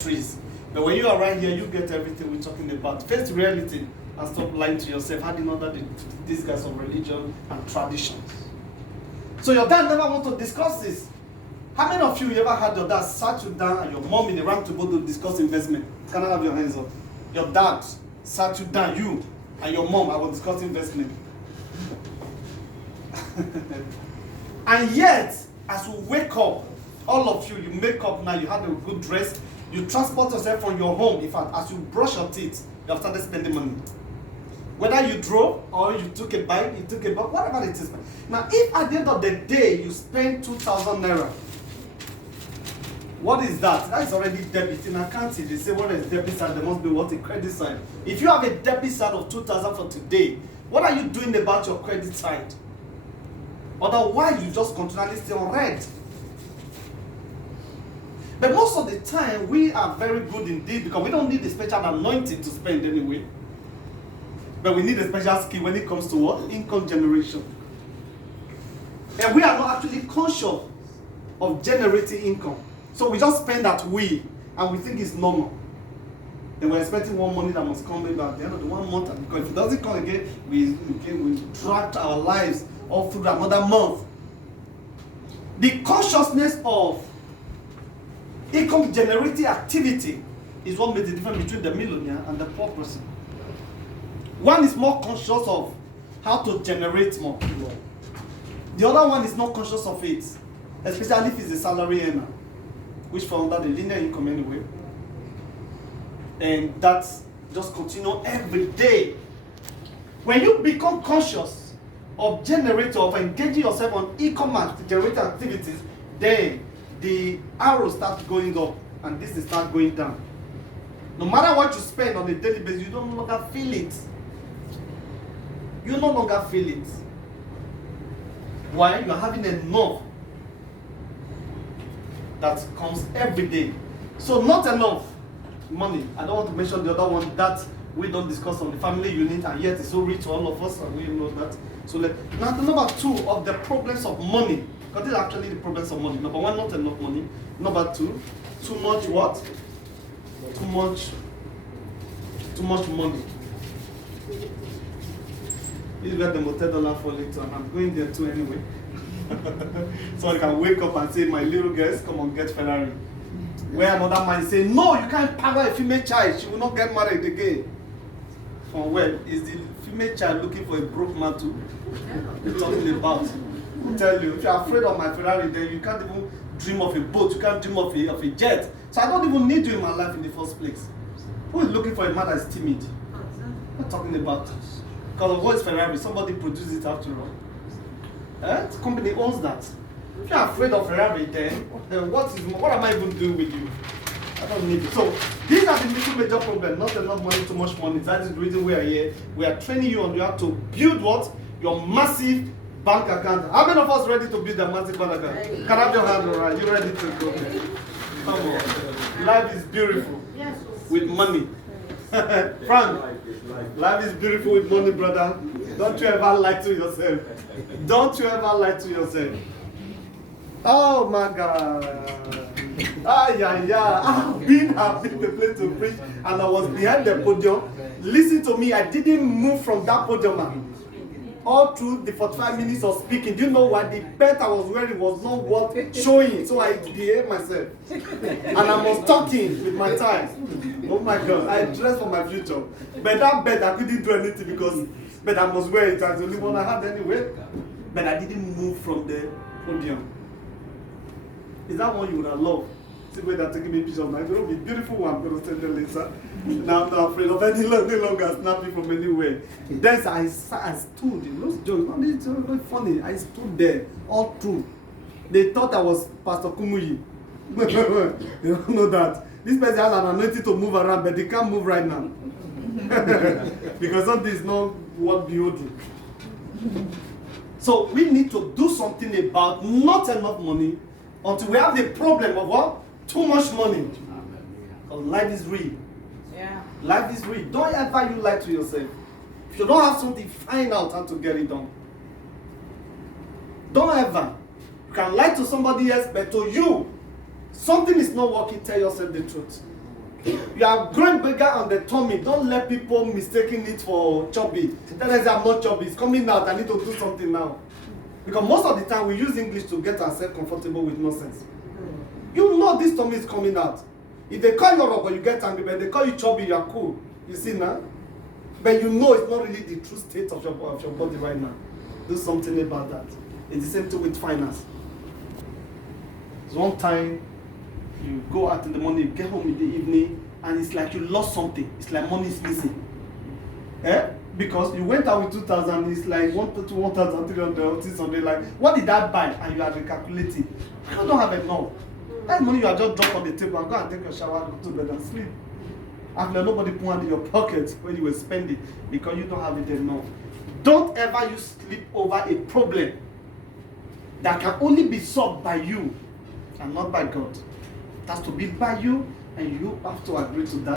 trees. But when you are right here, you get everything we're talking about. Face reality and stop lying to yourself, hiding under these guys of religion and traditions. So your dad never want to discuss this. How many of you ever had your dad sat you down and your mom in the round table to discuss investment? Can I have your hands up? Your dad sat you down, you and your mom, I will discuss investment. And yet, as you wake up, all of you make up now, you have a good dress, you transport yourself from your home. In fact, as you brush your teeth, you have started spending money. Whether you drove or you took a bike, you took a bus, whatever it is. Now, if at the end of the day you spend 2,000 naira, what is that? That is already debit. In accounting, they say what is debit side, there must be what a credit side. If you have a debit side of 2,000 for today, what are you doing about your credit side? Otherwise, you just continually stay on red. But most of the time, we are very good indeed because we don't need a special anointing to spend anyway. But we need a special skill when it comes to what? Income generation. And we are not actually conscious of generating income. So we just spend that way and we think it's normal. Then we're expecting one money that must come maybe at the end of the 1 month. And because if it doesn't come again, we drag our lives all through another month. The consciousness of income generating activity is what makes the difference between the millionaire and the poor person. One is more conscious of how to generate more. The other one is not conscious of it, especially if it's a salary earner, which falls under the linear income anyway. And that's just continue every day. When you become conscious of generating, of engaging yourself on income generating activities, then the arrow starts going up and this starts going down. No matter what you spend on a daily basis, you don't no longer feel it. You no longer feel it. Why? You're having enough that comes every day. So not enough money. I don't want to mention the other one that we don't discuss on the family unit, and yet it's so rich to all of us, and we know that. So now the number two of the problems of money, because these are actually the problems of money. Number one, not enough money. Number two, too much what? Too much money. You got the $10 for later, and I'm going there too anyway. So I can wake up and say, my little girls, come on, get Ferrari. Where another man say, no, you can't power a female child, she will not get married again. From where? Is the female child looking for a broke man too? You're talking about. I'll tell you, if you're afraid of my Ferrari, then you can't even dream of a boat, you can't dream of a jet. So I don't even need you in my life in the first place. Who is looking for a man that's timid? What talking about? Because of what is Ferrari, somebody produced it after all. The company owns that. If you're afraid of Ferrari, then what am I even doing with you? I don't need it. So these are the little major problems. Not enough money, too much money. That is the reason we are here. We are training you on how to build what? Your massive bank account. How many of us ready to build a massive bank account? Can I have your hand, alright? You ready to go? Come on. Life is beautiful with money. Frank, life is beautiful with money, brother. Don't you ever lie to yourself. Don't you ever lie to yourself. Oh my God. I've been the place to preach and I was behind the podium. Listen to me, I didn't move from that podium. All through the 45 minutes of speaking, do you know what? The belt I was wearing was not worth showing, so I behaved myself. And I was talking with my tie. Oh my God, I dressed for my future. But that belt, I couldn't do anything but I must wear it. That's the only one I had anyway. But I didn't move from the podium. Is that one you would have loved? See where they're taking me pictures now. It's going to be a beautiful one. I'm going to send them later. Now I'm not afraid of any longer snapping from anywhere. Then I stood. It looks jokes. It's not funny. I stood there all through. They thought I was Pastor Kumuyi. You don't know that. This person has an anointing to move around, but they can't move right now. Because something is not what building. So we need to do something about not enough money until we have the problem of what? Too much money. Because life is real. Yeah. Life is real. Don't ever you lie to yourself. If you don't have something, find out how to get it done. Don't ever. You can lie to somebody else, but to you, something is not working, tell yourself the truth. You are growing bigger on the tummy. Don't let people mistaking it for chubby. Tell them I'm not chubby. It's coming out. I need to do something now. Because most of the time we use English to get ourselves comfortable with nonsense. You know this tummy is coming out. If they call you rubber, you get angry. But they call you chubby, you are cool. You see now? But you know it's not really the true state of your body right now. Do something about that. It's the same thing with finance. There's one time you go out in the morning, you get home in the evening, and it's like you lost something. It's like money is missing. Because you went out with 2,000, it's like 1,300 or 600. Like, what did that buy? And you are recalculating. You don't have enough. That money you are just drop on the table and go and take a shower, go to bed and sleep. After nobody put hand in your pocket when you were spending because you don't have it enough. Don't ever use sleep over a problem that can only be solved by you and not by God. It has to be by you, and you have to agree to that.